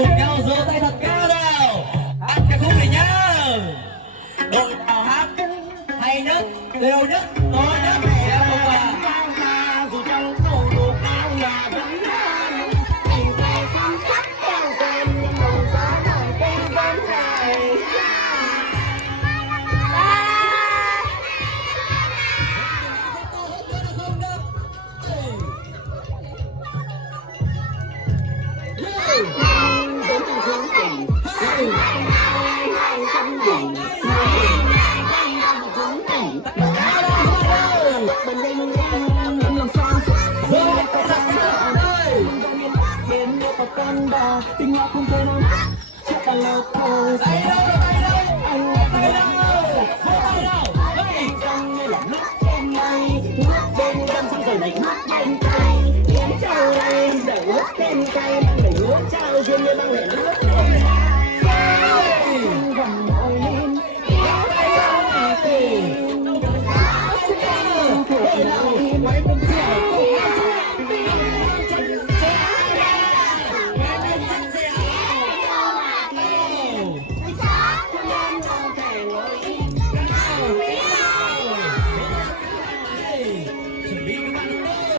cùng nhau giơ tay thật cao nào. Hát ca khúc này nhá. Đội nào hát hay nhất, đều nhất, to nhất sẽ một quà. Dù trong sầu đồ cao nhà vẫn hơn tình tay xăm sắc theo dần những màu gió nổi tên dân này đến từ hướng tình tình hai tâm đỉnh bên đây mình lòng son rồi ta đặt bên đây con đò tình hoa không thể nào chết là lâu khổ anh